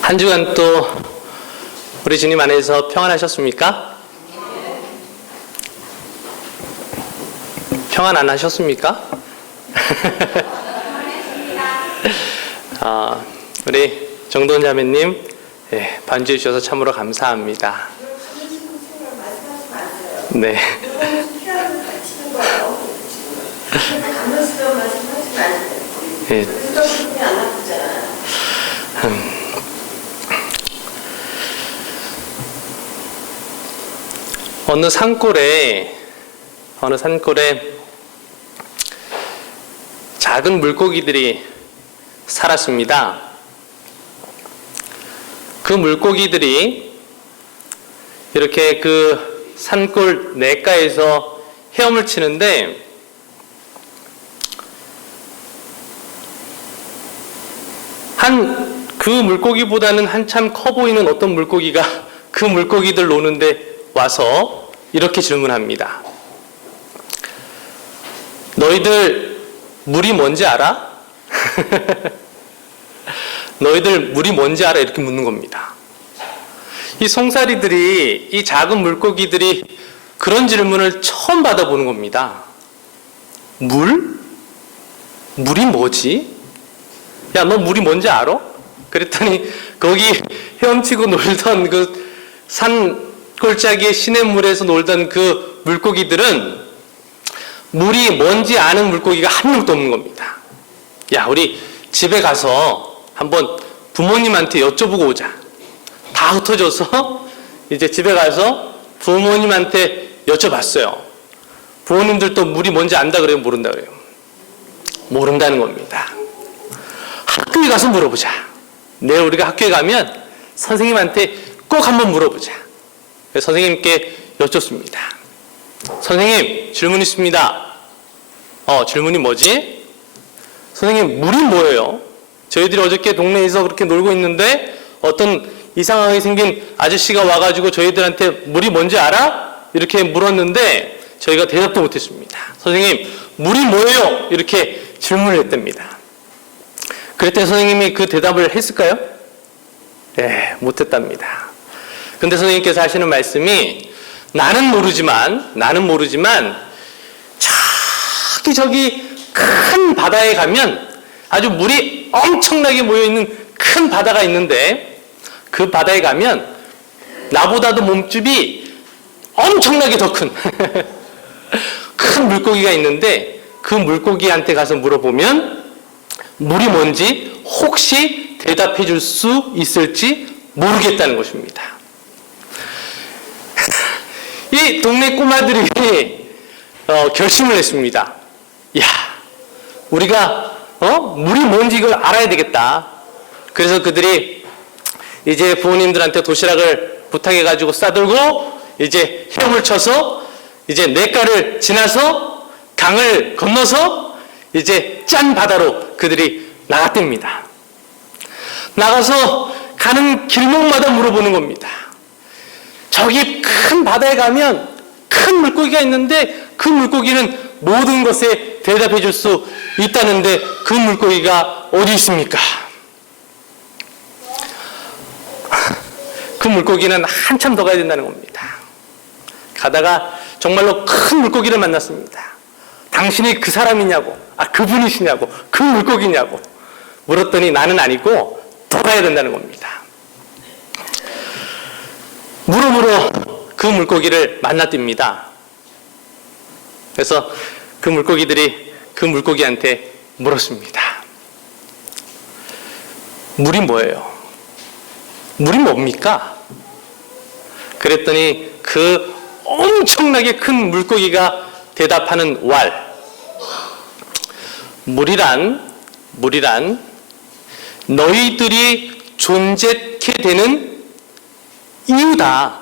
한 주간 또 우리 주님 안에서 평안하셨습니까? 평안 안 하셨습니까? 우리 정돈 자매님, 네, 반주해 주셔서 참으로 감사합니다. 네. 네. 어느 산골에 작은 물고기들이 살았습니다. 그 물고기들이 이렇게 그 산골 냇가에서 헤엄을 치는데 그 물고기보다는 한참 커 보이는 어떤 물고기가 그 물고기들 노는데 와서 이렇게 질문합니다. 너희들 물이 뭔지 알아? 너희들 물이 뭔지 알아? 이렇게 묻는 겁니다. 이 송사리들이, 이 작은 물고기들이 그런 질문을 처음 받아보는 겁니다. 물? 물이 뭐지? 야, 너 물이 뭔지 알아? 그랬더니 거기 헤엄치고 놀던 그 산골짜기의 시냇물에서 놀던 그 물고기들은 물이 뭔지 아는 물고기가 한 명도 없는 겁니다. 야, 우리 집에 가서 한번 부모님한테 여쭤보고 오자. 다 흩어져서 이제 집에 가서 부모님한테 여쭤봤어요. 부모님들도 물이 뭔지 안다 그래요? 모른다 그래요? 모른다는 겁니다. 학교에 가서 물어보자. 내일 우리가 학교에 가면 선생님한테 꼭 한번 물어보자. 그래서 선생님께 여쭙습니다. 선생님, 질문 있습니다. 질문이 뭐지? 선생님, 물이 뭐예요? 저희들이 어저께 동네에서 그렇게 놀고 있는데 어떤 이상하게 생긴 아저씨가 와가지고 저희들한테 물이 뭔지 알아? 이렇게 물었는데 저희가 대답도 못했습니다. 선생님, 물이 뭐예요? 이렇게 질문을 했답니다. 그랬더니 선생님이 그 대답을 했을까요? 네, 못했답니다. 근데 선생님께서 하시는 말씀이 나는 모르지만 저기 큰 바다에 가면 아주 물이 엄청나게 모여있는 큰 바다가 있는데 그 바다에 가면 나보다도 몸집이 엄청나게 더 큰 큰 물고기가 있는데 그 물고기한테 가서 물어보면 물이 뭔지 혹시 대답해 줄 수 있을지 모르겠다는 것입니다. 이 동네 꼬마들이 결심을 했습니다. 야, 우리가 물이 뭔지 이걸 알아야 되겠다. 그래서 그들이 이제 부모님들한테 도시락을 부탁해가지고 싸들고 이제 헤엄을 쳐서 이제 냇가를 지나서 강을 건너서 이제 짠 바다로 그들이 나갔답니다. 나가서 가는 길목마다 물어보는 겁니다. 저기 큰 바다에 가면 큰 물고기가 있는데 그 물고기는 모든 것에 대답해 줄 수 있다는데 그 물고기가 어디 있습니까? 그 물고기는 한참 더 가야 된다는 겁니다. 가다가 정말로 큰 물고기를 만났습니다. 당신이 그 사람이냐고, 그분이시냐고, 그 물고기냐고 물었더니 나는 아니고 더 가야 된다는 겁니다. 물음으로 그 물고기를 만났답니다. 그래서 그 물고기들이 그 물고기한테 물었습니다. 물이 뭐예요? 물이 뭡니까? 그랬더니 그 엄청나게 큰 물고기가 대답하는 왈. 물이란 너희들이 존재케 되는 이유다.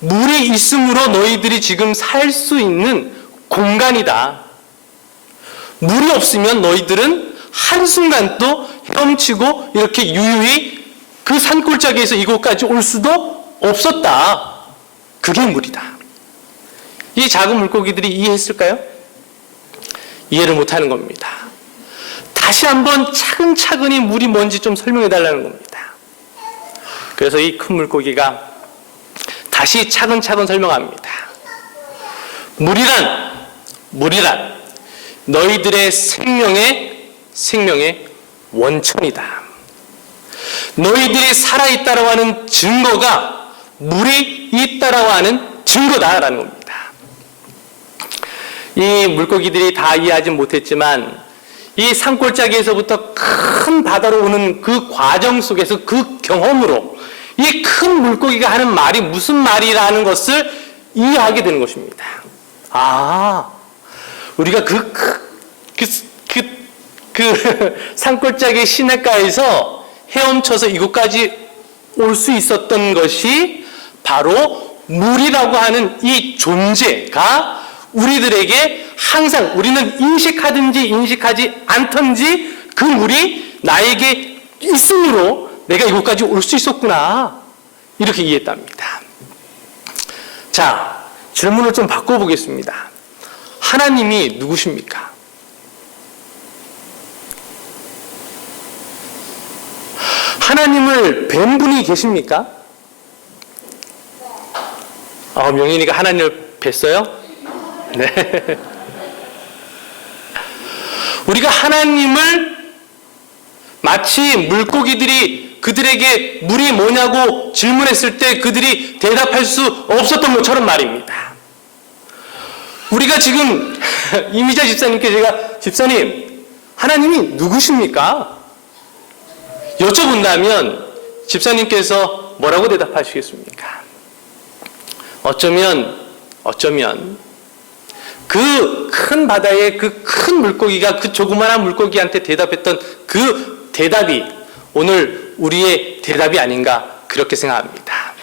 물이 있음으로 너희들이 지금 살 수 있는 공간이다. 물이 없으면 너희들은 한순간도 헤엄치고 이렇게 유유히 그 산골짜기에서 이곳까지 올 수도 없었다. 그게 물이다. 이 작은 물고기들이 이해했을까요? 이해를 못하는 겁니다. 다시 한번 차근차근히 물이 뭔지 좀 설명해 달라는 겁니다. 그래서 이 큰 물고기가 다시 차근차근 설명합니다. 물이란 너희들의 생명의 원천이다. 너희들이 살아있다라고 하는 증거가 물이 있다라고 하는 증거다라는 겁니다. 이 물고기들이 다 이해하지 못했지만 이 산골짜기에서부터 큰 바다로 오는 그 과정 속에서 그 경험으로 이 큰 물고기가 하는 말이 무슨 말이라는 것을 이해하게 되는 것입니다. 아, 우리가 산골짜기 시냇가에서 헤엄쳐서 이곳까지 올 수 있었던 것이 바로 물이라고 하는 이 존재가 우리들에게 항상 우리는 인식하든지 인식하지 않든지 그 물이 나에게 있으므로 내가 이곳까지 올 수 있었구나. 이렇게 이해했답니다. 자, 질문을 좀 바꿔보겠습니다. 하나님이 누구십니까? 하나님을 뵌 분이 계십니까? 명인이가 하나님을 뵀어요? 네. 우리가 하나님을 마치 물고기들이 그들에게 물이 뭐냐고 질문했을 때 그들이 대답할 수 없었던 것처럼 말입니다. 우리가 지금 이미자 집사님께 제가 집사님 하나님이 누구십니까? 여쭤본다면 집사님께서 뭐라고 대답하시겠습니까? 어쩌면 그 큰 바다의 그 큰 물고기가 그 조그마한 물고기한테 대답했던 그 대답이 오늘 우리의 대답이 아닌가 그렇게 생각합니다.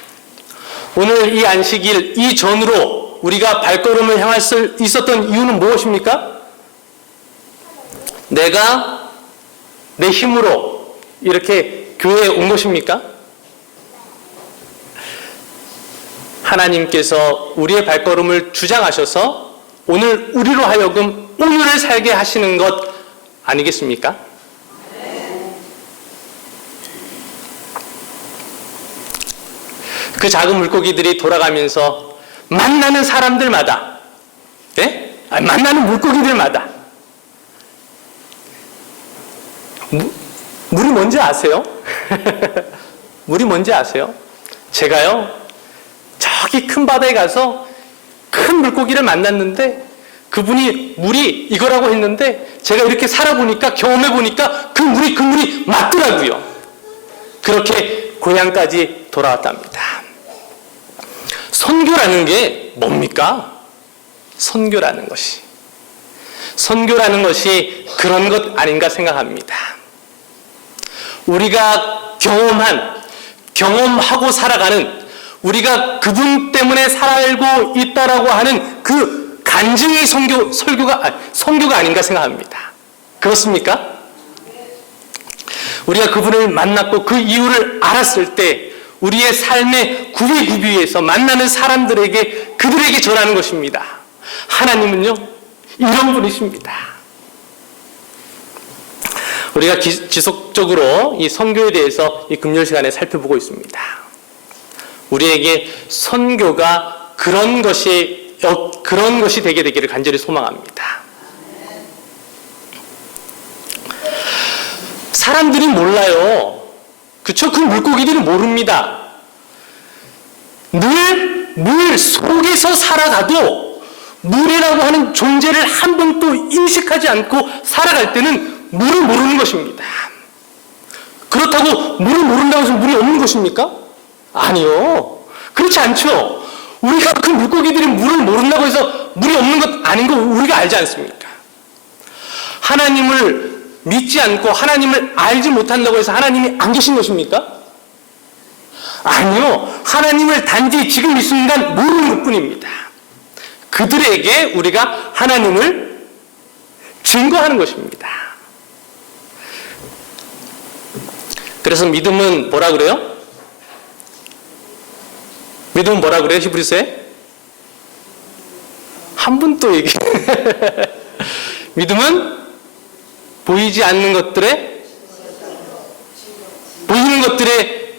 오늘 이 안식일 이전으로 우리가 발걸음을 향할 수 있었던 이유는 무엇입니까? 내가 내 힘으로 이렇게 교회에 온 것입니까? 하나님께서 우리의 발걸음을 주장하셔서 오늘 우리로 하여금 오늘을 살게 하시는 것 아니겠습니까? 그 작은 물고기들이 돌아가면서 만나는 사람들마다, 만나는 물고기들마다 물이 뭔지 아세요? 물이 뭔지 아세요? 제가요, 저기 큰 바다에 가서 큰 물고기를 만났는데 그분이 물이 이거라고 했는데 제가 이렇게 살아보니까 경험해보니까 그 물이 맞더라고요. 그렇게 고향까지 돌아왔답니다. 선교라는 게 뭡니까? 선교라는 것이 그런 것 아닌가 생각합니다. 우리가 경험하고 살아가는, 우리가 그분 때문에 살고 있다라고 하는 그 간증이 선교가 아닌가 생각합니다. 그렇습니까? 우리가 그분을 만났고 그 이유를 알았을 때 우리의 삶의 구비구비에서 만나는 사람들에게 그들에게 전하는 것입니다. 하나님은요, 이런 분이십니다. 우리가 지속적으로 이 선교에 대해서 이 금요일 시간에 살펴보고 있습니다. 우리에게 선교가 그런 것이 되게 되기를 간절히 소망합니다. 사람들이 몰라요. 그쵸? 그 물고기들이 모릅니다. 늘 물 속에서 살아가도 물이라고 하는 존재를 한 번도 인식하지 않고 살아갈 때는 물을 모르는 것입니다. 그렇다고 물을 모른다고 해서 물이 없는 것입니까? 아니요. 그렇지 않죠. 우리가 그 물고기들이 물을 모른다고 해서 물이 없는 것 아닌 거 우리가 알지 않습니까? 하나님을 믿지 않고 하나님을 알지 못한다고 해서 하나님이 안 계신 것입니까? 아니요. 하나님을 단지 지금 이 순간 모르는 것뿐입니다. 그들에게 우리가 하나님을 증거하는 것입니다. 그래서 믿음은 뭐라 그래요? 믿음은 뭐라 그래요? 히브리서에? 한 분 또 얘기. 믿음은 보이지 않는 것들의 보이는 것들의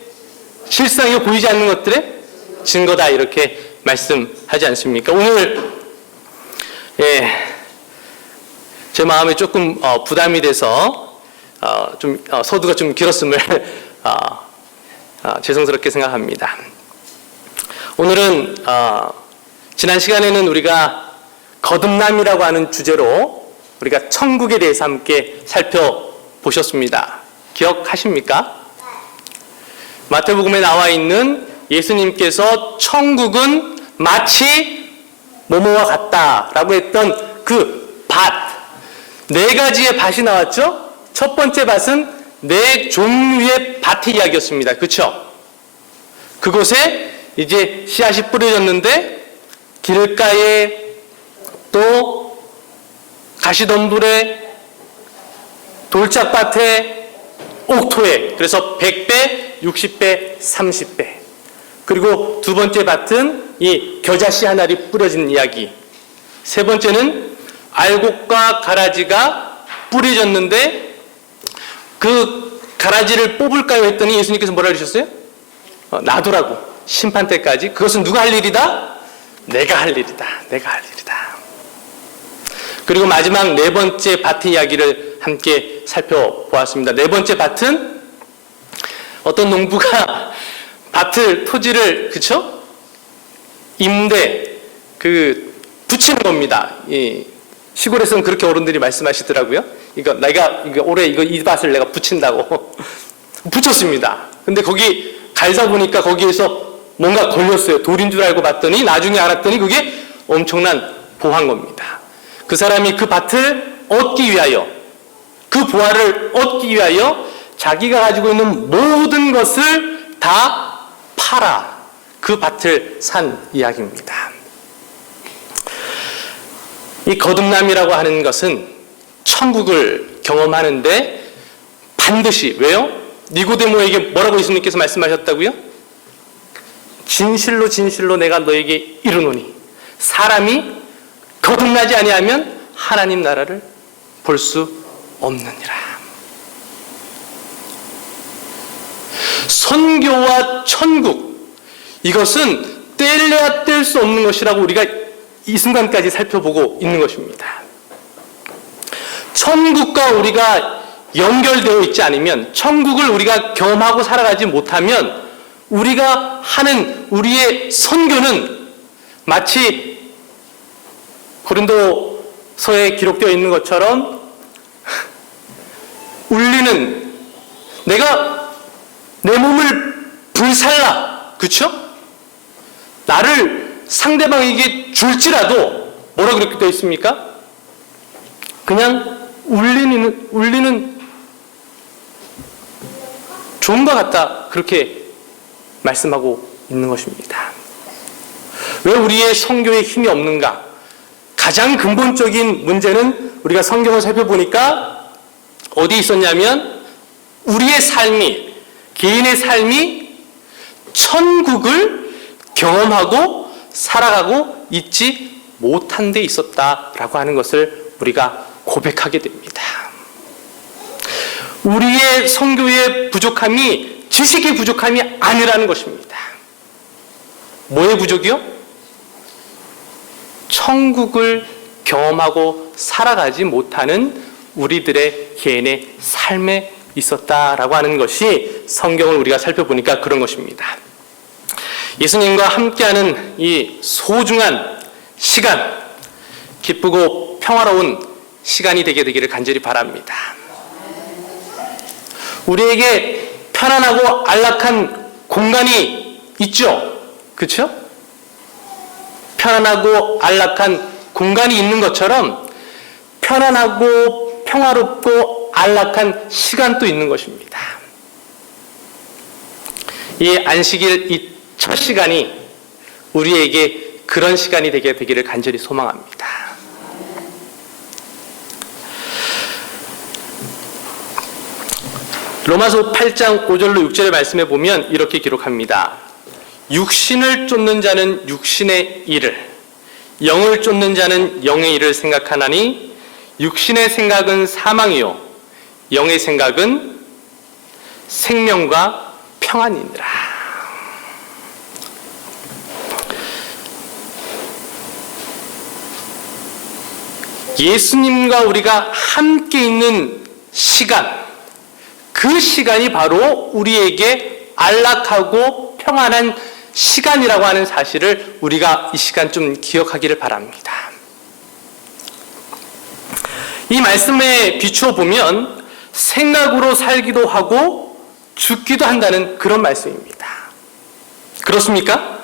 실상이요 보이지 않는 것들의 증거다 이렇게 말씀하지 않습니까? 오늘 제 마음에 조금 부담이 돼서 서두가 좀 길었음을 죄송스럽게 생각합니다. 오늘은 지난 시간에는 우리가 거듭남이라고 하는 주제로 우리가 천국에 대해서 함께 살펴보셨습니다. 기억하십니까? 마태복음에 나와 있는 예수님께서 천국은 마치 뭐뭐와 같다라고 했던 그 밭, 네 가지의 밭이 나왔죠? 첫 번째 밭은 네 종류의 밭의 이야기였습니다. 그렇죠? 그곳에 이제 씨앗이 뿌려졌는데 길가에 또 가시덤불에 돌짝밭에 옥토에 그래서 100배, 60배, 30배 그리고 두 번째 밭은 이 겨자씨 한 알이 뿌려진 이야기 세 번째는 알곡과 가라지가 뿌려졌는데 그 가라지를 뽑을까요 했더니 예수님께서 뭐라 그러셨어요? 놔두라고 심판 때까지 그것은 누가 할 일이다? 내가 할 일이다. 내가 할 일이다. 그리고 마지막 네 번째 밭의 이야기를 함께 살펴보았습니다. 네 번째 밭은 어떤 농부가 밭을 토지를 그쵸? 임대 붙이는 겁니다. 시골에서는 그렇게 어른들이 말씀하시더라고요. 올해 이 밭을 내가 붙인다고 붙였습니다. 근데 거기 가서 보니까 거기에서 뭔가 걸렸어요. 돌인 줄 알고 봤더니 나중에 알았더니 그게 엄청난 보화인 겁니다. 그 사람이 그 밭을 얻기 위하여 그 보화를 얻기 위하여 자기가 가지고 있는 모든 것을 다 팔아 그 밭을 산 이야기입니다. 이 거듭남이라고 하는 것은 천국을 경험하는데 반드시 왜요? 니고데모에게 뭐라고 예수님께서 말씀하셨다고요? 진실로 진실로 내가 너에게 이르노니 사람이 거듭나지 아니하면 하나님 나라를 볼 수 없느니라. 선교와 천국 이것은 뗄래야 뗄 수 없는 것이라고 우리가 이 순간까지 살펴보고 있는 것입니다. 천국과 우리가 연결되어 있지 않으면 천국을 우리가 경험하고 살아가지 못하면 우리가 하는 우리의 선교는 마치 고린도서에 기록되어 있는 것처럼 울리는 내가 내 몸을 불살라 그렇죠? 나를 상대방에게 줄지라도 뭐라고 그렇게 되어 있습니까? 그냥 울리는 종과 같다 그렇게 말씀하고 있는 것입니다. 왜 우리의 선교에 힘이 없는가? 가장 근본적인 문제는 우리가 성경을 살펴보니까 어디 있었냐면 우리의 삶이 개인의 삶이 천국을 경험하고 살아가고 있지 못한 데 있었다라고 하는 것을 우리가 고백하게 됩니다. 우리의 선교의 부족함이 지식의 부족함이 아니라는 것입니다. 뭐의 부족이요? 천국을 경험하고 살아가지 못하는 우리들의 개인의 삶에 있었다라고 하는 것이 성경을 우리가 살펴보니까 그런 것입니다. 예수님과 함께하는 이 소중한 시간, 기쁘고 평화로운 시간이 되기를 간절히 바랍니다. 우리에게 편안하고 안락한 공간이 있죠? 그렇죠? 편안하고 안락한 공간이 있는 것처럼 편안하고 평화롭고 안락한 시간도 있는 것입니다. 이 안식일 이 첫 시간이 우리에게 그런 시간이 되기를 간절히 소망합니다. 로마서 8장 5절로 6절의 말씀에 보면 이렇게 기록합니다. 육신을 쫓는 자는 육신의 일을, 영을 쫓는 자는 영의 일을 생각하나니 육신의 생각은 사망이요 영의 생각은 생명과 평안이니라. 예수님과 우리가 함께 있는 시간, 그 시간이 바로 우리에게 안락하고 평안한 시간이라고 하는 사실을 우리가 이 시간 좀 기억하기를 바랍니다. 이 말씀에 비추어 보면 생각으로 살기도 하고 죽기도 한다는 그런 말씀입니다. 그렇습니까?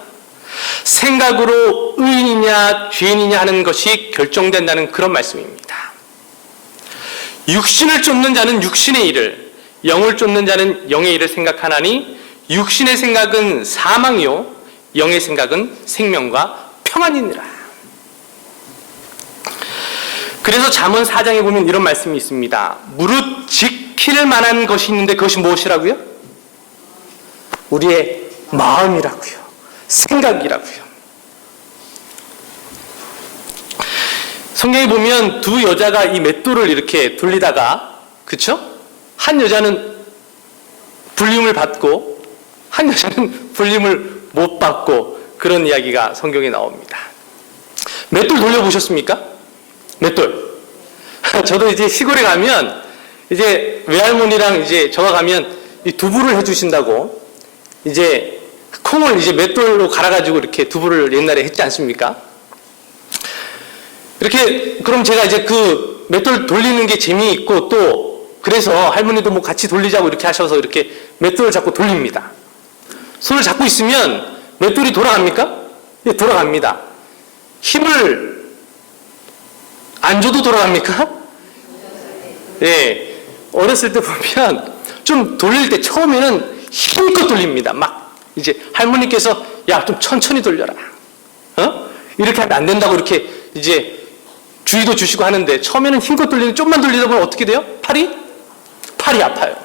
생각으로 의인이냐 죄인이냐 하는 것이 결정된다는 그런 말씀입니다. 육신을 쫓는 자는 육신의 일을, 영을 쫓는 자는 영의 일을 생각하나니 육신의 생각은 사망이요 영의 생각은 생명과 평안이니라. 그래서 잠언 4장에 보면 이런 말씀이 있습니다. 무릇 지킬 만한 것이 있는데 그것이 무엇이라고요? 우리의 마음이라고요. 생각이라고요. 성경에 보면 두 여자가 이 맷돌을 이렇게 돌리다가, 그쵸? 한 여자는 불림을 받고 한 여자는 불림을 못 받고 그런 이야기가 성경에 나옵니다. 맷돌 돌려보셨습니까? 맷돌. 저도 이제 시골에 가면 이제 외할머니랑 이제 저가 가면 이 두부를 해주신다고 이제 콩을 이제 맷돌로 갈아가지고 이렇게 두부를 옛날에 했지 않습니까? 이렇게 그럼 제가 이제 그 맷돌 돌리는 게 재미있고 또 그래서 할머니도 뭐 같이 돌리자고 이렇게 하셔서 이렇게 맷돌을 잡고 돌립니다. 손을 잡고 있으면 맷돌이 돌아갑니까? 예, 돌아갑니다. 힘을 안 줘도 돌아갑니까? 예, 어렸을 때 보면 좀 돌릴 때 처음에는 힘껏 돌립니다. 막 이제 할머니께서 야, 좀 천천히 돌려라. 이렇게 하면 안 된다고 이렇게 이제 주의도 주시고 하는데 처음에는 힘껏 돌리는데 좀만 돌리다 보면 어떻게 돼요? 팔이 아파요.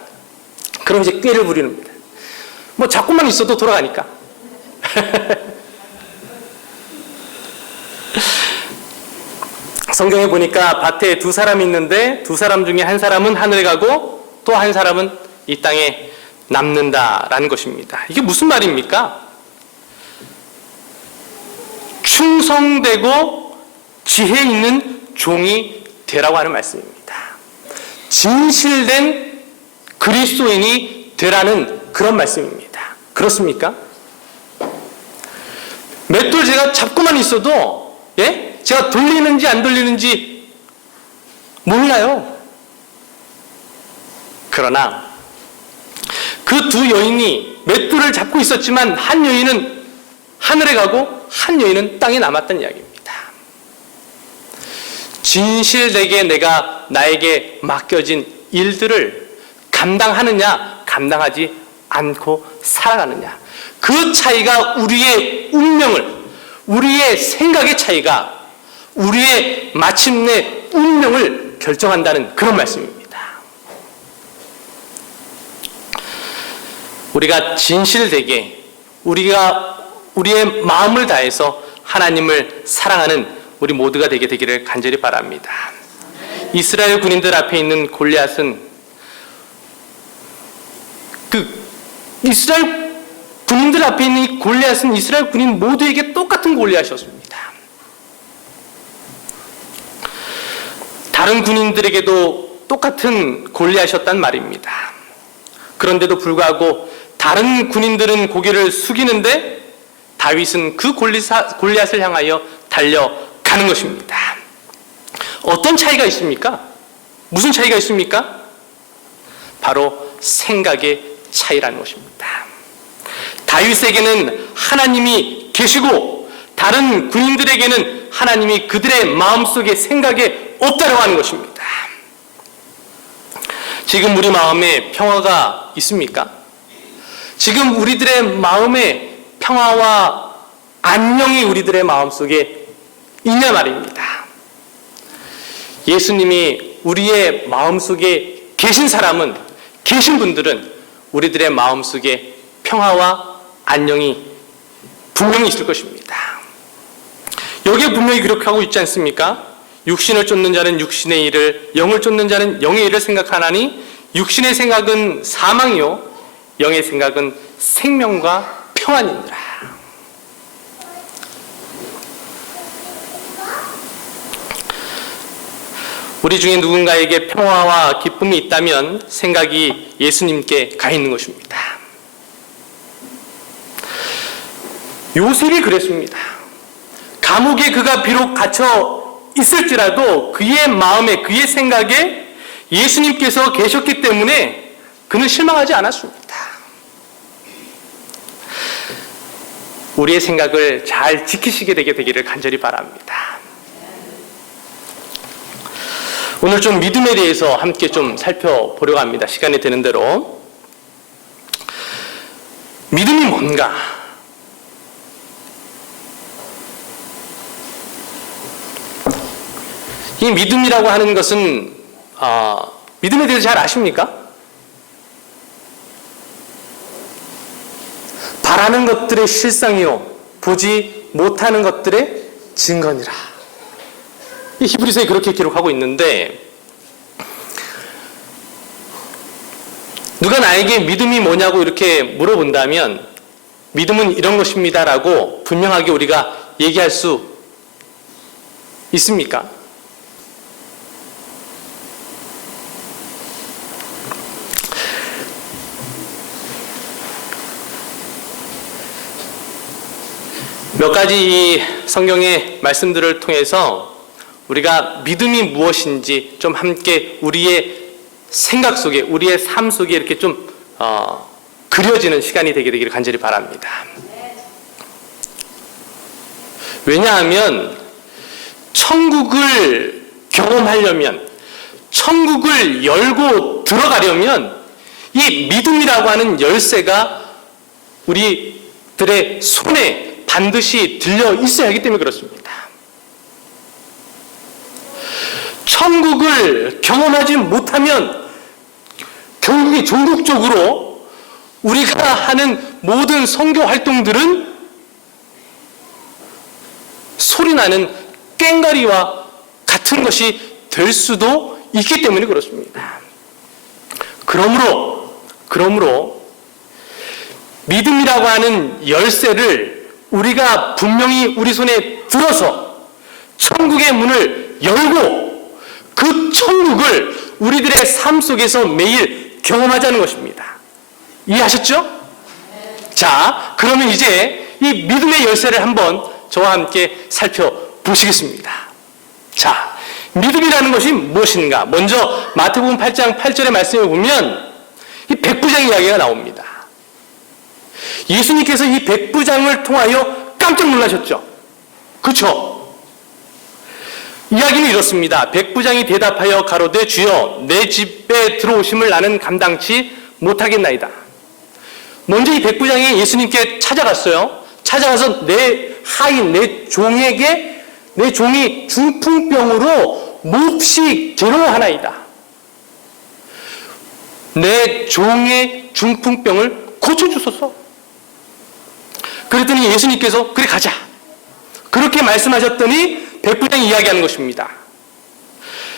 그럼 이제 꾀를 부리는 거예요. 뭐 자꾸만 있어도 돌아가니까. 성경에 보니까 밭에 두 사람이 있는데 두 사람 중에 한 사람은 하늘에 가고 또 한 사람은 이 땅에 남는다라는 것입니다. 이게 무슨 말입니까? 충성되고 지혜 있는 종이 되라고 하는 말씀입니다. 진실된 그리스도인이 되라는 그런 말씀입니다. 그렇습니까? 맷돌 제가 잡고만 있어도 예? 제가 돌리는지 안 돌리는지 몰라요. 그러나 그 두 여인이 맷돌을 잡고 있었지만 한 여인은 하늘에 가고 한 여인은 땅에 남았다는 이야기입니다. 진실되게 내가 나에게 맡겨진 일들을 감당하느냐 감당하지 않고 살아가느냐, 그 차이가 우리의 운명을, 우리의 생각의 차이가 우리의 마침내 운명을 결정한다는 그런 말씀입니다. 우리가 진실되게 우리의 마음을 다해서 하나님을 사랑하는 우리 모두가 되게 되기를 간절히 바랍니다. 이스라엘 군인들 앞에 있는 골리앗은 이스라엘 군인들 앞에 있는 이 골리앗은 이스라엘 군인 모두에게 똑같은 골리앗이었습니다. 다른 군인들에게도 똑같은 골리앗이었단 말입니다. 그런데도 불구하고 다른 군인들은 고개를 숙이는데 다윗은 그 골리앗을 향하여 달려가는 것입니다. 어떤 차이가 있습니까? 무슨 차이가 있습니까? 바로 생각의 차이라는 것입니다. 다윗에게는 하나님이 계시고 다른 군인들에게는 하나님이 그들의 마음속에 생각에 없다고 하는 것입니다. 지금 우리 마음에 평화가 있습니까? 지금 우리들의 마음에 평화와 안녕이 우리들의 마음속에 있냐 말입니다. 예수님이 우리의 마음속에 계신 사람은, 계신 분들은 우리들의 마음속에 평화와 안녕이 분명히 있을 것입니다. 여기에 분명히 기록하고 있지 않습니까? 육신을 쫓는 자는 육신의 일을, 영을 쫓는 자는 영의 일을 생각하나니 육신의 생각은 사망이요 영의 생각은 생명과 평안이니라. 우리 중에 누군가에게 평화와 기쁨이 있다면 생각이 예수님께 가 있는 것입니다. 요셉이 그랬습니다. 감옥에 그가 비록 갇혀 있을지라도 그의 마음에, 그의 생각에 예수님께서 계셨기 때문에 그는 실망하지 않았습니다. 우리의 생각을 잘 지키시게 되기를 간절히 바랍니다. 오늘 좀 믿음에 대해서 함께 좀 살펴보려고 합니다. 시간이 되는 대로. 믿음이 뭔가? 이 믿음이라고 하는 것은 믿음에 대해서 잘 아십니까? 바라는 것들의 실상이요 보지 못하는 것들의 증거니라. 이 히브리서에 그렇게 기록하고 있는데, 누가 나에게 믿음이 뭐냐고 이렇게 물어본다면 믿음은 이런 것입니다라고 분명하게 우리가 얘기할 수 있습니까? 몇 가지 이 성경의 말씀들을 통해서 우리가 믿음이 무엇인지 좀 함께 우리의 생각 속에, 우리의 삶 속에 이렇게 좀 그려지는 시간이 되기를 간절히 바랍니다. 왜냐하면 천국을 경험하려면, 천국을 열고 들어가려면 이 믿음이라고 하는 열쇠가 우리들의 손에 반드시 들려 있어야 하기 때문에 그렇습니다. 천국을 경험하지 못하면 결국에 종국적으로 우리가 하는 모든 선교 활동들은 소리나는 꽹과리와 같은 것이 될 수도 있기 때문에 그렇습니다. 그러므로 믿음이라고 하는 열쇠를 우리가 분명히 우리 손에 들어서 천국의 문을 열고 그 천국을 우리들의 삶 속에서 매일 경험하자는 것입니다. 이해하셨죠? 자, 그러면 이제 이 믿음의 열쇠를 한번 저와 함께 살펴보시겠습니다. 자, 믿음이라는 것이 무엇인가? 먼저 마태복음 8장 8절의 말씀을 보면 이 백부장 이야기가 나옵니다. 예수님께서 이 백부장을 통하여 깜짝 놀라셨죠? 그렇죠? 이야기는 이렇습니다. 백부장이 대답하여 가로되 주여 내 집에 들어오심을 나는 감당치 못하겠나이다. 먼저 이 백부장이 예수님께 찾아갔어요. 찾아가서 내 하인, 내 종에게 내 종이 중풍병으로 몹시 괴로워하나이다. 내 종의 중풍병을 고쳐주소서. 그랬더니 예수님께서 그래 가자. 그렇게 말씀하셨더니 백부장이 이야기하는 것입니다.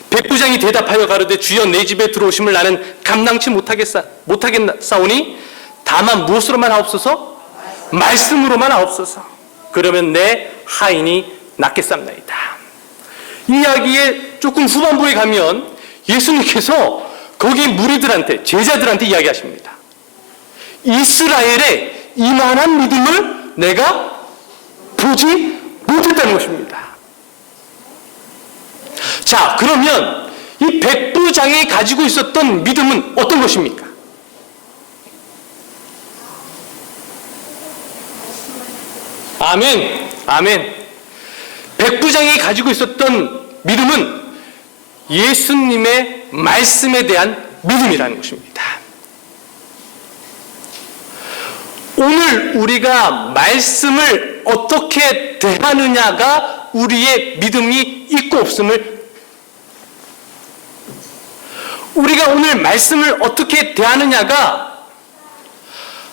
백부장이 대답하여 가로되 주여 내 집에 들어오심을 나는 감당치 못하겠사오니 다만 무엇으로만 하옵소서? 말씀으로만 하옵소서. 그러면 내 하인이 낫겠사옵나이다. 이 이야기의 조금 후반부에 가면 예수님께서 거기 무리들한테, 제자들한테 이야기하십니다. 이스라엘의 이만한 믿음을 내가 보지 못했다는 것입니다. 자, 그러면 이 백부장이 가지고 있었던 믿음은 어떤 것입니까? 아멘, 아멘. 백부장이 가지고 있었던 믿음은 예수님의 말씀에 대한 믿음이라는 것입니다. 오늘 우리가 말씀을 어떻게 대하느냐가 우리의 믿음이 있고 없음을, 우리가 오늘 말씀을 어떻게 대하느냐가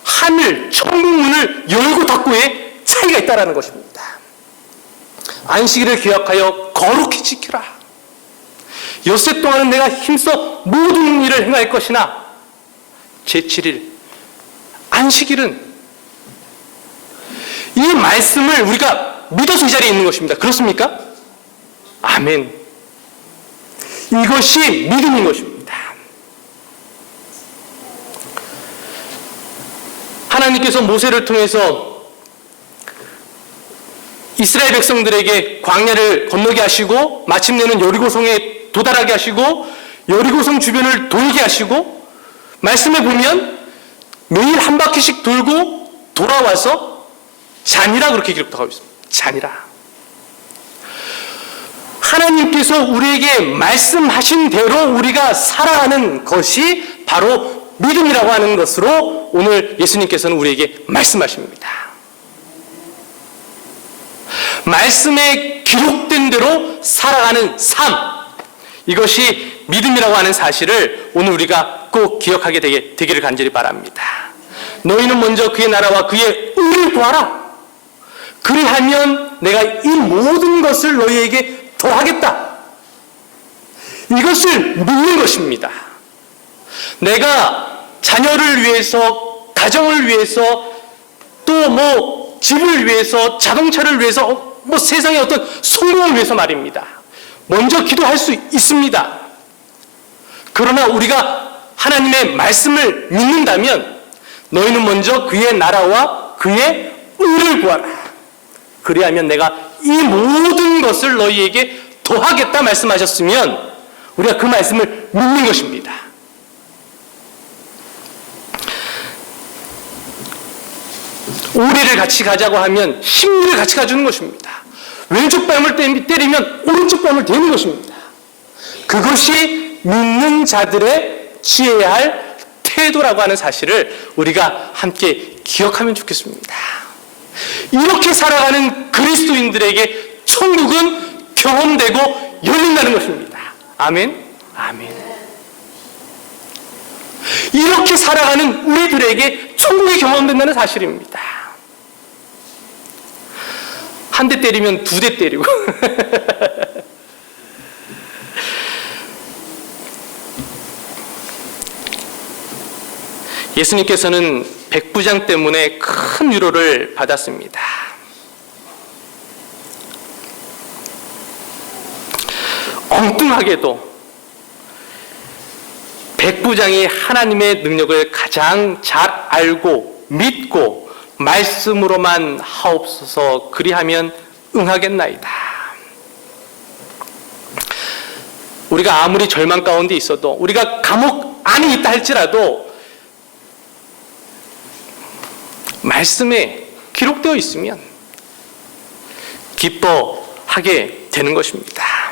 하늘, 천국문을 열고 닫고의 차이가 있다는 것입니다. 안식일을 기억하여 거룩히 지키라. 엿새 동안은 내가 힘써 모든 일을 행할 것이나 제7일 안식일은, 이 말씀을 우리가 믿어서 이 자리에 있는 것입니다. 그렇습니까? 아멘. 이것이 믿음인 것입니다. 하나님께서 모세를 통해서 이스라엘 백성들에게 광야를 건너게 하시고 마침내는 여리고성에 도달하게 하시고 여리고성 주변을 돌게 하시고, 말씀에 보면 매일 한 바퀴씩 돌고 돌아와서 잔이라 그렇게 기록하고 있습니다. 잔이라. 하나님께서 우리에게 말씀하신 대로 우리가 살아가는 것이 바로 믿음이라고 하는 것으로 오늘 예수님께서는 우리에게 말씀하십니다. 말씀에 기록된 대로 살아가는 삶, 이것이 믿음이라고 하는 사실을 오늘 우리가 꼭 기억하게 되기를 간절히 바랍니다. 너희는 먼저 그의 나라와 그의 의를 구하라. 그리하면 내가 이 모든 것을 너희에게 더하겠다. 이것을 믿는 것입니다. 내가 자녀를 위해서, 가정을 위해서, 또 집을 위해서, 자동차를 위해서, 세상의 어떤 성공을 위해서 말입니다. 먼저 기도할 수 있습니다. 그러나 우리가 하나님의 말씀을 믿는다면 너희는 먼저 그의 나라와 그의 의를 구하라. 그리하면 내가 이 모든 것을 너희에게 더하겠다 말씀하셨으면 우리가 그 말씀을 믿는 것입니다. 오리를 같이 가자고 하면 힘을 같이 가주는 것입니다. 왼쪽 뺨을 때리면 오른쪽 뺨을 대는 것입니다. 그것이 믿는 자들의 취해야 할 태도라고 하는 사실을 우리가 함께 기억하면 좋겠습니다. 이렇게 살아가는 그리스도인들에게 천국은 경험되고 열린다는 것입니다. 아멘? 아멘. 이렇게 살아가는 우리들에게 천국이 경험된다는 사실입니다. 한 대 때리면 두 대 때리고 예수님께서는 백부장 때문에 큰 위로를 받았습니다. 엉뚱하게도 백부장이 하나님의 능력을 가장 잘 알고 믿고 말씀으로만 하옵소서 그리하면 응하겠나이다. 우리가 아무리 절망 가운데 있어도, 우리가 감옥 안에 있다 할지라도 말씀에 기록되어 있으면 기뻐하게 되는 것입니다.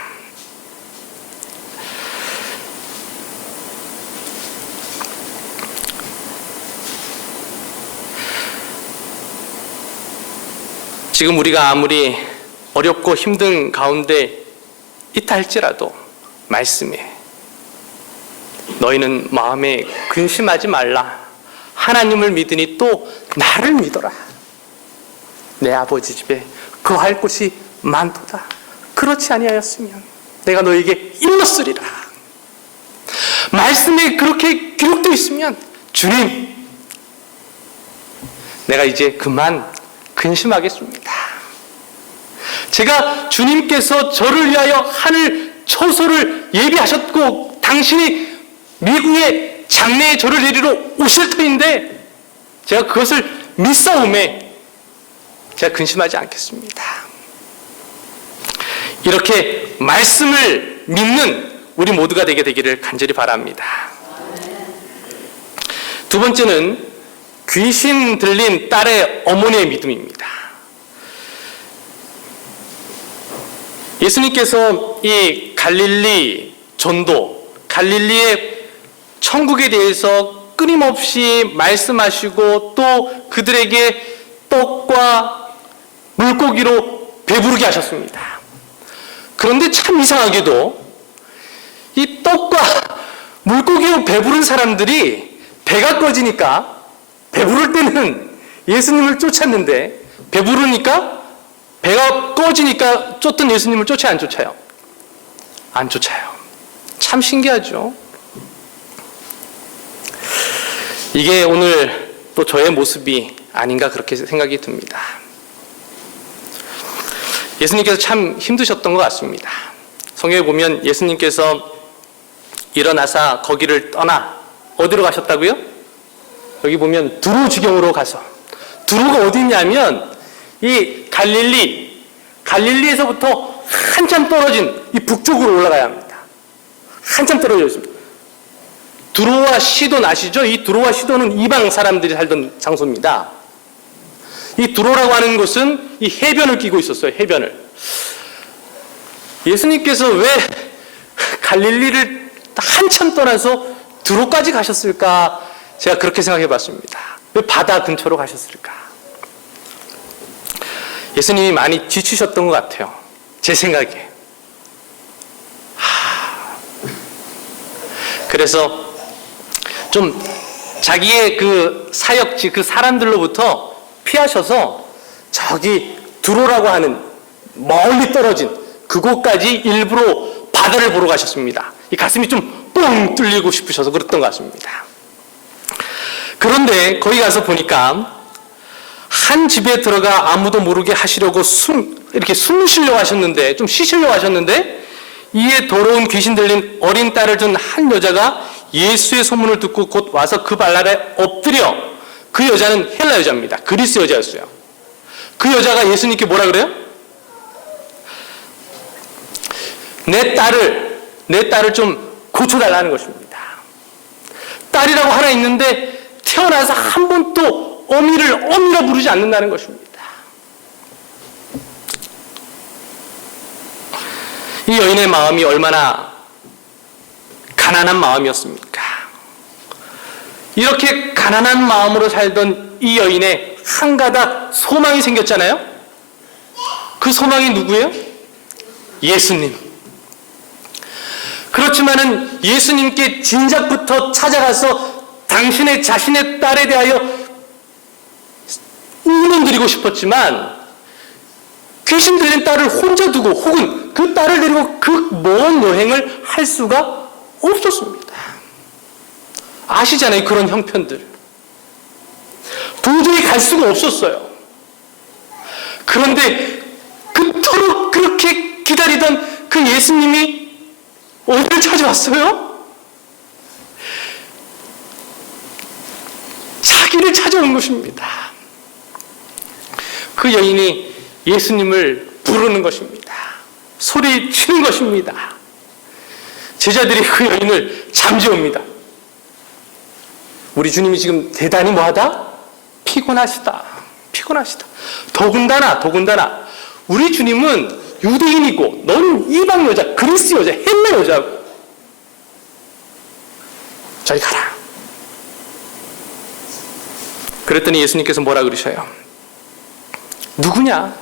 지금 우리가 아무리 어렵고 힘든 가운데 있다 할지라도 말씀에 너희는 마음에 근심하지 말라. 하나님을 믿으니 또 나를 믿어라. 내 아버지 집에 거할 곳이 많도다. 그렇지 아니하였으면 내가 너에게 일렀으리라. 말씀에 그렇게 기록되어 있으면 주님, 내가 이제 그만 근심하겠습니다. 제가 주님께서 저를 위하여 하늘 처소를 예비하셨고 당신이 미국의 장래에 저를 데리러 오실 터인데 제가 그것을 믿사오매 제가 근심하지 않겠습니다. 이렇게 말씀을 믿는 우리 모두가 되기를 간절히 바랍니다. 두 번째는 귀신 들린 딸의 어머니의 믿음입니다. 예수님께서 이 갈릴리 전도, 갈릴리의 천국에 대해서 끊임없이 말씀하시고 또 그들에게 떡과 물고기로 배부르게 하셨습니다. 그런데 참 이상하게도 이 떡과 물고기로 배부른 사람들이 배가 꺼지니까, 배부를 때는 예수님을 쫓았는데 배부르니까, 배가 꺼지니까 쫓던 예수님을 쫓아요, 안 쫓아요? 안 쫓아요. 참 신기하죠. 이게 오늘 또 저의 모습이 아닌가 그렇게 생각이 듭니다. 예수님께서 참 힘드셨던 것 같습니다. 성경에 보면 예수님께서 일어나사 거기를 떠나 어디로 가셨다고요? 여기 보면 두로 지경으로 가서, 두로가 어디 있냐면 이 갈릴리에서부터 한참 떨어진 이 북쪽으로 올라가야 합니다. 한참 떨어져 있습니다. 두로와 시돈 아시죠? 이 두로와 시돈은 이방 사람들이 살던 장소입니다. 이 두로라고 하는 곳은 이 해변을 끼고 있었어요. 해변을. 예수님께서 왜 갈릴리를 한참 떠나서 두로까지 가셨을까? 제가 그렇게 생각해 봤습니다. 왜 바다 근처로 가셨을까? 예수님이 많이 지치셨던 것 같아요. 제 생각에. 그래서 좀 자기의 그 사역지, 그 사람들로부터 피하셔서 저기 두로라고 하는 멀리 떨어진 그곳까지 일부러 바다를 보러 가셨습니다. 이 가슴이 좀 뻥 뚫리고 싶으셔서 그랬던 것 같습니다. 그런데 거기 가서 보니까 한 집에 들어가 아무도 모르게 하시려고 이렇게 숨 쉬려고 하셨는데, 좀 쉬시려고 하셨는데, 이에 더러운 귀신 들린 어린 딸을 둔 한 여자가 예수의 소문을 듣고 곧 와서 그 발 아래 엎드려. 그 여자는 헬라 여자입니다. 그리스 여자였어요. 그 여자가 예수님께 뭐라 그래요? 내 딸을 좀 고쳐달라는 것입니다. 딸이라고 하나 있는데 태어나서 한 번도 어미를 어미라 부르지 않는다는 것입니다. 이 여인의 마음이 얼마나 가난한 마음이었습니까? 이렇게 가난한 마음으로 살던 이 여인의 한 가닥 소망이 생겼잖아요? 그 소망이 누구예요? 예수님. 그렇지만은 예수님께 진작부터 찾아가서 당신의 자신의 딸에 대하여 의논드리고 싶었지만 귀신 들린 딸을 혼자 두고 혹은 그 딸을 데리고 그 먼 여행을 할 수가 없었습니다. 아시잖아요, 그런 형편들. 도저히 갈 수가 없었어요. 그런데 그토록 그렇게 기다리던 그 예수님이 어디를 찾아왔어요? 자기를 찾아온 것입니다. 그 여인이 예수님을 부르는 것입니다. 소리치는 것입니다. 제자들이 그 여인을 잠재웁니다. 우리 주님이 지금 대단히 뭐하다? 피곤하시다. 더군다나 우리 주님은 유대인이고 너는 이방 여자, 그리스 여자, 헬라 여자고. 저리 가라. 그랬더니 예수님께서 뭐라 그러셔요? 누구냐?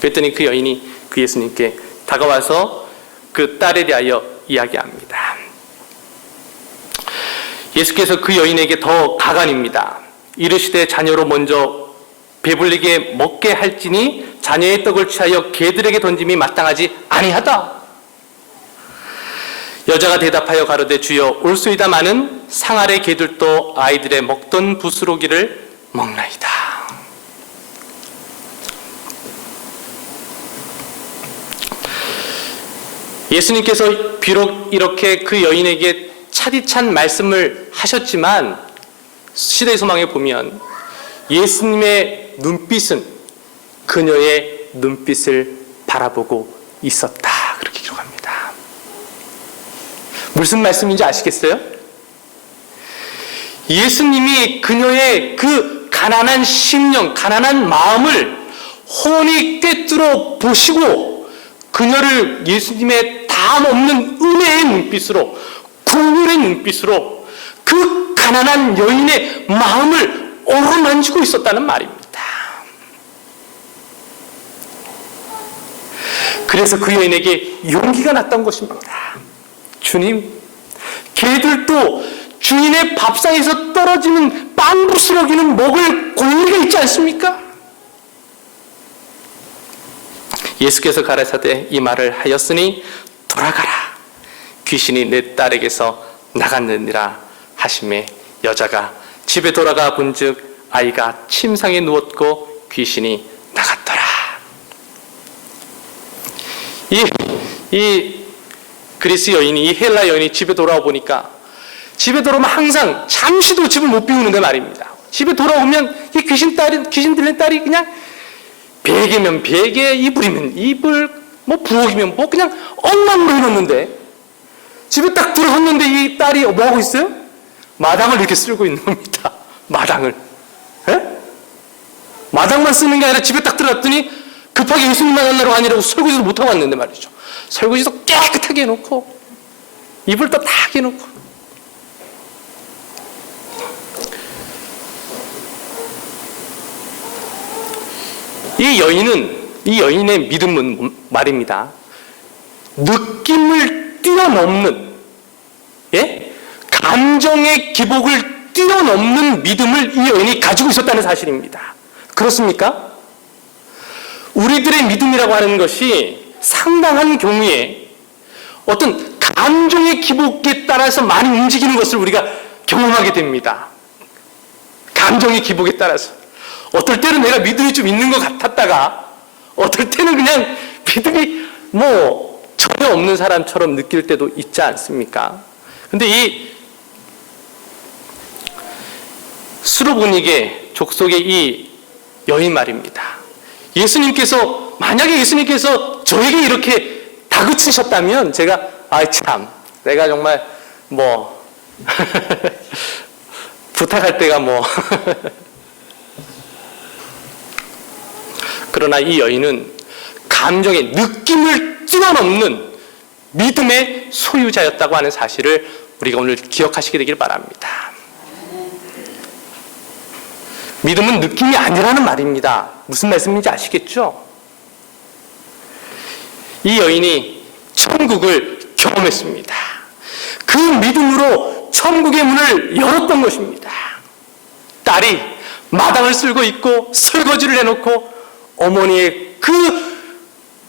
그랬더니 그 여인이 그 예수님께 다가와서 그 딸에 대하여 이야기합니다. 예수께서 그 여인에게 더 가관입니다. 이르시되 자녀로 먼저 배불리게 먹게 할지니 자녀의 떡을 취하여 개들에게 던짐이 마땅하지 아니하다. 여자가 대답하여 가로되 주여 올소이다마는 상 아래 개들도 아이들의 먹던 부스러기를 먹나이다. 예수님께서 비록 이렇게 그 여인에게 차디찬 말씀을 하셨지만 시대의 소망에 보면 예수님의 눈빛은 그녀의 눈빛을 바라보고 있었다. 그렇게 기록합니다. 무슨 말씀인지 아시겠어요? 예수님이 그녀의 그 가난한 심령, 가난한 마음을 훤히 꿰뚫어 보시고 그녀를 예수님의 담 없는 은혜의 눈빛으로, 국률의 눈빛으로 그 가난한 여인의 마음을 어루만지고 있었다는 말입니다. 그래서 그 여인에게 용기가 났던 것입니다. 주님, 개들도 주인의 밥상에서 떨어지는 빵 부스러기는 먹을 권리가 있지 않습니까? 예수께서 가라사대 이 말을 하였으니 돌아가라. 귀신이 내 딸에게서 나갔느니라 하심에 여자가 집에 돌아가 본즉 아이가 침상에 누웠고 귀신이 나갔더라. 이 그리스 여인이, 이 헬라 여인이 집에 돌아와 보니까, 집에 돌아오면 항상 잠시도 집을 못 비우는데 말입니다. 집에 돌아오면 이 귀신 들린 딸이 그냥 베개면 베개, 이불이면 이불, 뭐 부엌이면 뭐 그냥 엉망으로 해놓는데, 집에 딱 들어섰는데 이 딸이 뭐 하고 있어요? 마당을 이렇게 쓸고 있는 겁니다. 마당을. 에? 마당만 쓰는 게 아니라 집에 딱 들어갔더니 급하게 예수님 만나러 가니라고 설거지도 못하고 왔는데 말이죠. 설거지도 깨끗하게 해놓고 이불도 딱 해놓고. 이 여인의 믿음은 말입니다, 느낌을 뛰어넘는, 예? 감정의 기복을 뛰어넘는 믿음을 이 여인이 가지고 있었다는 사실입니다. 그렇습니까? 우리들의 믿음이라고 하는 것이 상당한 경우에 어떤 감정의 기복에 따라서 많이 움직이는 것을 우리가 경험하게 됩니다. 감정의 기복에 따라서. 어떨 때는 내가 믿음이 좀 있는 것 같았다가 어떨 때는 그냥 믿음이 뭐 전혀 없는 사람처럼 느낄 때도 있지 않습니까? 근데 이 수로보니게 족속의 이 여인 말입니다, 만약에 예수님께서 저에게 이렇게 다그치셨다면 제가 내가 정말 뭐 부탁할 때가 뭐 그러나 이 여인은 감정의 느낌을 뛰어넘는 믿음의 소유자였다고 하는 사실을 우리가 오늘 기억하시게 되길 바랍니다. 믿음은 느낌이 아니라는 말입니다. 무슨 말씀인지 아시겠죠? 이 여인이 천국을 경험했습니다. 그 믿음으로 천국의 문을 열었던 것입니다. 딸이 마당을 쓸고 있고 설거지를 해놓고 어머니의 그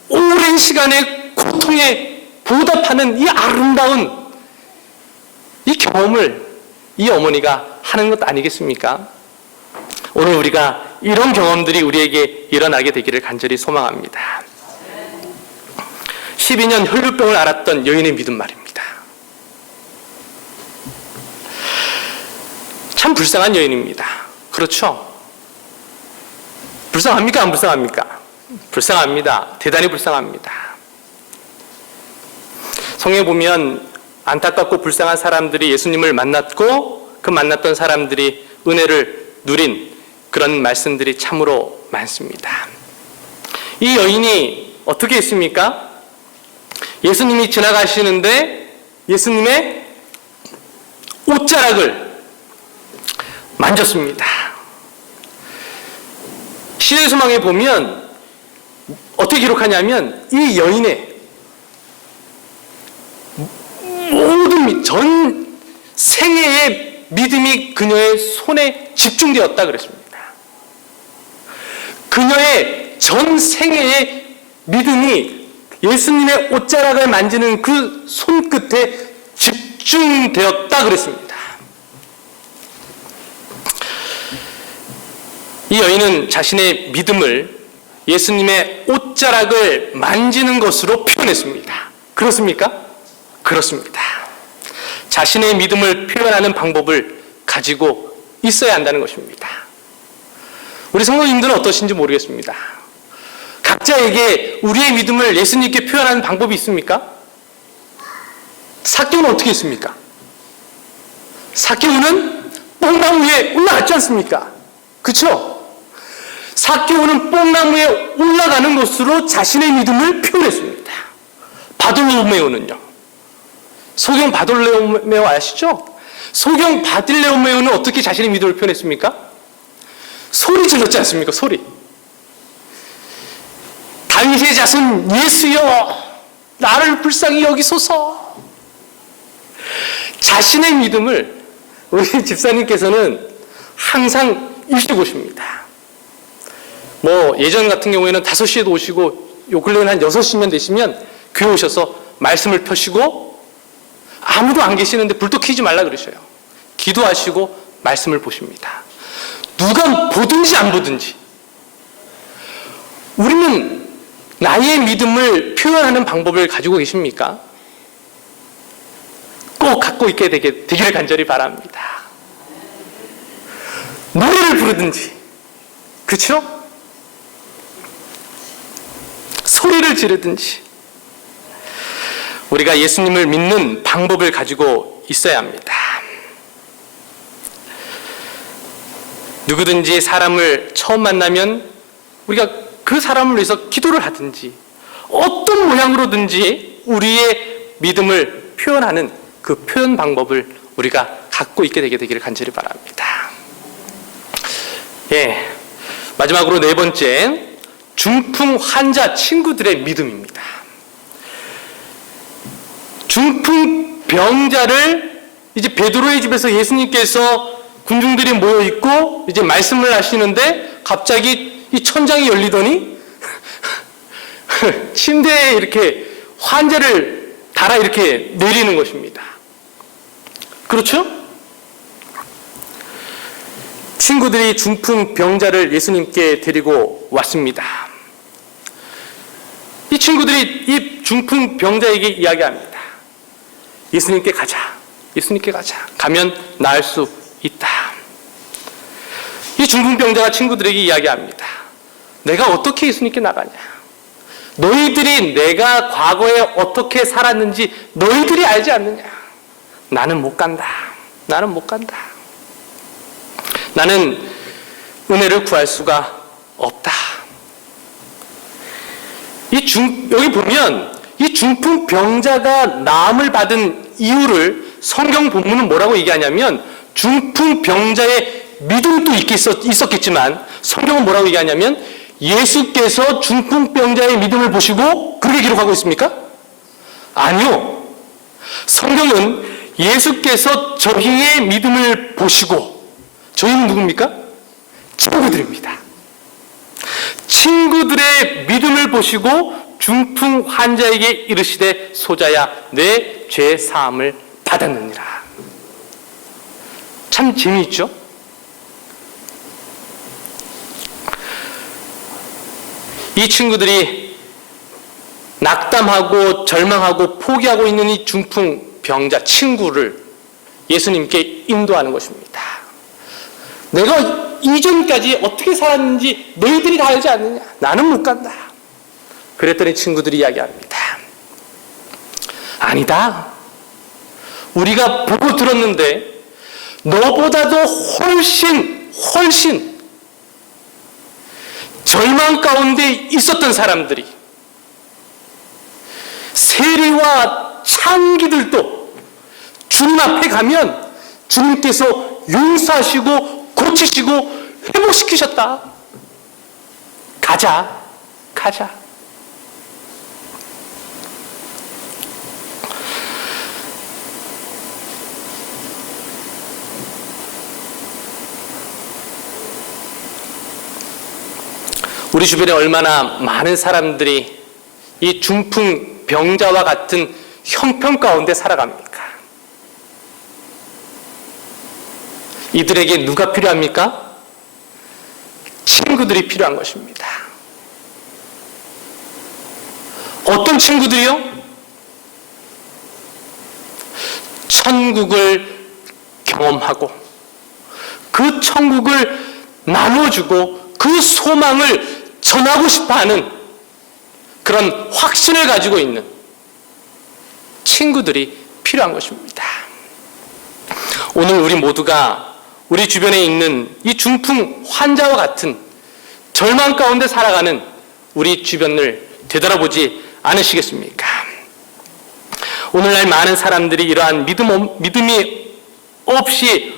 오랜 시간의 고통에 보답하는 이 아름다운 이 경험을 이 어머니가 하는 것 아니겠습니까? 오늘 우리가 이런 경험들이 우리에게 일어나게 되기를 간절히 소망합니다. 12년 혈류병을 앓았던 여인의 믿음 말입니다. 참 불쌍한 여인입니다. 그렇죠? 불쌍합니까? 안 불쌍합니까? 불쌍합니다. 대단히 불쌍합니다. 성경에 보면 안타깝고 불쌍한 사람들이 예수님을 만났고 그 만났던 사람들이 은혜를 누린 그런 말씀들이 참으로 많습니다. 이 여인이 어떻게 했습니까? 예수님이 지나가시는데 예수님의 옷자락을 만졌습니다. 신의 소망에 보면 어떻게 기록하냐면 이 여인의 모든 전 생애의 믿음이 그녀의 손에 집중되었다 그랬습니다. 그녀의 전 생애의 믿음이 예수님의 옷자락을 만지는 그 손끝에 집중되었다 그랬습니다. 이 여인은 자신의 믿음을 예수님의 옷자락을 만지는 것으로 표현했습니다. 그렇습니까? 그렇습니다. 자신의 믿음을 표현하는 방법을 가지고 있어야 한다는 것입니다. 우리 성도님들은 어떠신지 모르겠습니다. 각자에게 우리의 믿음을 예수님께 표현하는 방법이 있습니까? 삭개오는 어떻게 했습니까? 삭개오는 뽕나무 위에 올라갔지 않습니까? 그렇죠? 삭개오는 뽕나무에 올라가는 것으로 자신의 믿음을 표현했습니다. 바돌로메오는요? 소경 바돌로메오 아시죠? 소경 바돌로메오는 어떻게 자신의 믿음을 표현했습니까? 소리 질렀지 않습니까? 소리. 다윗의 자손 예수여 나를 불쌍히 여기소서. 자신의 믿음을 우리 집사님께서는 항상 일찍 오십니다. 뭐 예전 같은 경우에는 5시에도 오시고 요 근래는 한 6시면 되시면 교회 오셔서 말씀을 펴시고 아무도 안 계시는데 불도 켜지 말라 그러셔요. 기도하시고 말씀을 보십니다. 누가 보든지 안 보든지 우리는 나의 믿음을 표현하는 방법을 가지고 계십니까? 꼭 갖고 있게 되기를 간절히 바랍니다. 노래를 부르든지, 그렇죠? 소리를 지르든지 우리가 예수님을 믿는 방법을 가지고 있어야 합니다. 누구든지 사람을 처음 만나면 우리가 그 사람을 위해서 기도를 하든지 어떤 모양으로든지 우리의 믿음을 표현하는 그 표현 방법을 우리가 갖고 있게 되기를 간절히 바랍니다. 예, 마지막으로 네 번째, 중풍 환자 친구들의 믿음입니다. 중풍 병자를 이제 베드로의 집에서 예수님께서 군중들이 모여 있고 이제 말씀을 하시는데 갑자기 이 천장이 열리더니 침대에 이렇게 환자를 달아 이렇게 내리는 것입니다. 그렇죠? 친구들이 중풍 병자를 예수님께 데리고 왔습니다. 이 친구들이 이 중풍 병자에게 이야기합니다. 예수님께 가자. 예수님께 가자. 가면 나을 수 있다. 이 중풍 병자가 친구들에게 이야기합니다. 내가 어떻게 예수님께 나가냐? 너희들이 내가 과거에 어떻게 살았는지 너희들이 알지 않느냐? 나는 못 간다. 나는 못 간다. 나는 은혜를 구할 수가 없다. 여기 보면 이 중풍 병자가 나음을 받은 이유를 성경 본문은 뭐라고 얘기하냐면 중풍 병자의 믿음도 있었겠지만 성경은 뭐라고 얘기하냐면 예수께서 중풍 병자의 믿음을 보시고 그렇게 기록하고 있습니까? 아니요. 성경은 예수께서 저희의 믿음을 보시고 저희는 누굽니까? 친구들입니다. 친구들의 믿음을 보시고 중풍 환자에게 이르시되 소자야 내 죄 사함을 받았느니라. 참 재미있죠? 이 친구들이 낙담하고 절망하고 포기하고 있는 이 중풍 병자 친구를 예수님께 인도하는 것입니다. 내가 이전까지 어떻게 살았는지 너희들이 다 알지 않느냐? 나는 못 간다. 그랬더니 친구들이 이야기합니다. 아니다. 우리가 보고 들었는데 너보다도 훨씬 절망 가운데 있었던 사람들이 세리와 창기들도 주님 앞에 가면 주님께서 용서하시고 고치시고 회복시키셨다. 가자. 우리 주변에 얼마나 많은 사람들이 이 중풍 병자와 같은 형편 가운데 살아갑니까? 이들에게 누가 필요합니까? 친구들이 필요한 것입니다. 어떤 친구들이요? 천국을 경험하고 그 천국을 나눠주고 그 소망을 전하고 싶어하는 그런 확신을 가지고 있는 친구들이 필요한 것입니다. 오늘 우리 모두가 우리 주변에 있는 이 중풍 환자와 같은 절망 가운데 살아가는 우리 주변을 되돌아보지 않으시겠습니까? 오늘날 많은 사람들이 이러한 믿음이 없이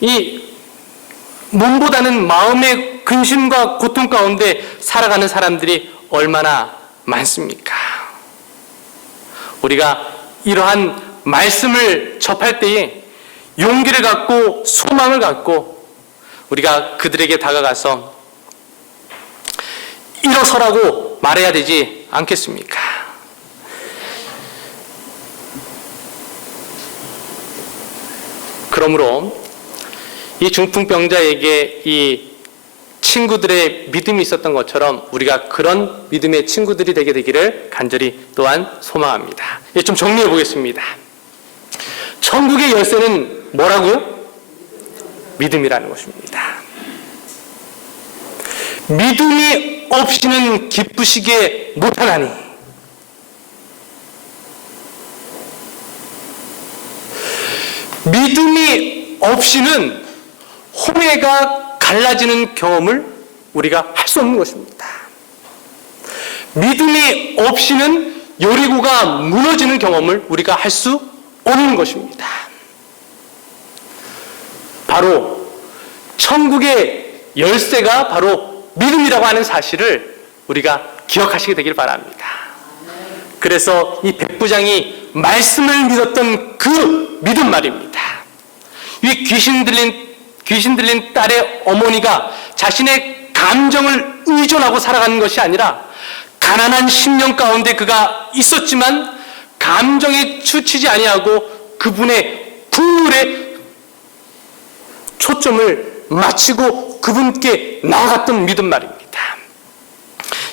이 몸보다는 마음의 근심과 고통 가운데 살아가는 사람들이 얼마나 많습니까? 우리가 이러한 말씀을 접할 때에 용기를 갖고 소망을 갖고 우리가 그들에게 다가가서 일어서라고 말해야 되지 않겠습니까? 그러므로 이 중풍병자에게 이 친구들의 믿음이 있었던 것처럼 우리가 그런 믿음의 친구들이 되게 되기를 간절히 또한 소망합니다. 좀 정리해 보겠습니다. 천국의 열쇠는 뭐라고요? 믿음이라는 것입니다. 믿음이 없이는 기쁘시게 못하나니, 믿음이 없이는 홍해가 갈라지는 경험을 우리가 할 수 없는 것입니다. 믿음이 없이는 여리고가 무너지는 경험을 우리가 할 수 없는 것입니다. 바로 천국의 열쇠가 바로 믿음이라고 하는 사실을 우리가 기억하시게 되길 바랍니다. 그래서 이 백부장이 말씀을 믿었던 그 믿음 말입니다. 이 귀신 들린 딸의 어머니가 자신의 감정을 의존하고 살아가는 것이 아니라 가난한 심령 가운데 그가 있었지만 감정에 치우치지 아니하고 그분의 국물에 초점을 맞추고 그분께 나아갔던 믿음 말입니다.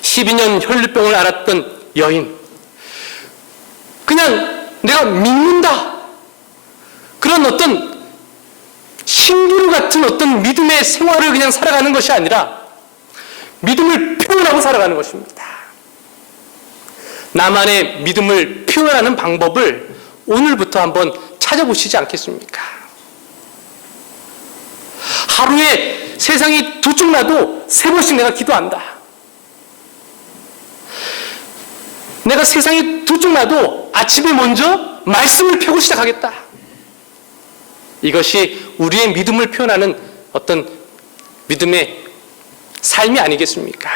12년 혈류병을 앓았던 여인, 그냥 내가 믿는다, 그런 어떤 신기루 같은 어떤 믿음의 생활을 그냥 살아가는 것이 아니라 믿음을 표현하고 살아가는 것입니다. 나만의 믿음을 표현하는 방법을 오늘부터 한번 찾아보시지 않겠습니까? 하루에 세상이 두 쪽 나도 3번씩 내가 기도한다. 내가 세상이 두 쪽 나도 아침에 먼저 말씀을 펴고 시작하겠다. 이것이 우리의 믿음을 표현하는 어떤 믿음의 삶이 아니겠습니까?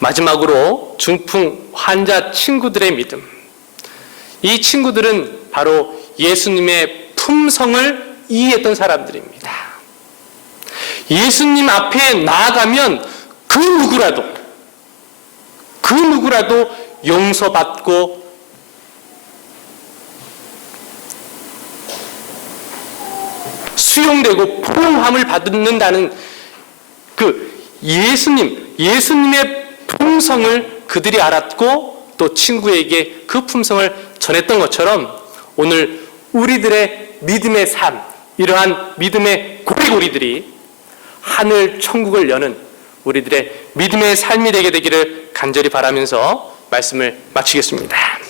마지막으로 중풍 환자 친구들의 믿음. 이 친구들은 바로 예수님의 품성을 이해했던 사람들입니다. 예수님 앞에 나아가면 그 누구라도 용서받고 수용되고 포용함을 받는다는 그 예수님의 품성을 그들이 알았고 또 친구에게 그 품성을 전했던 것처럼 오늘 우리들의 믿음의 삶, 이러한 믿음의 고리고리들이 하늘 천국을 여는 우리들의 믿음의 삶이 되게 되기를 간절히 바라면서 말씀을 마치겠습니다.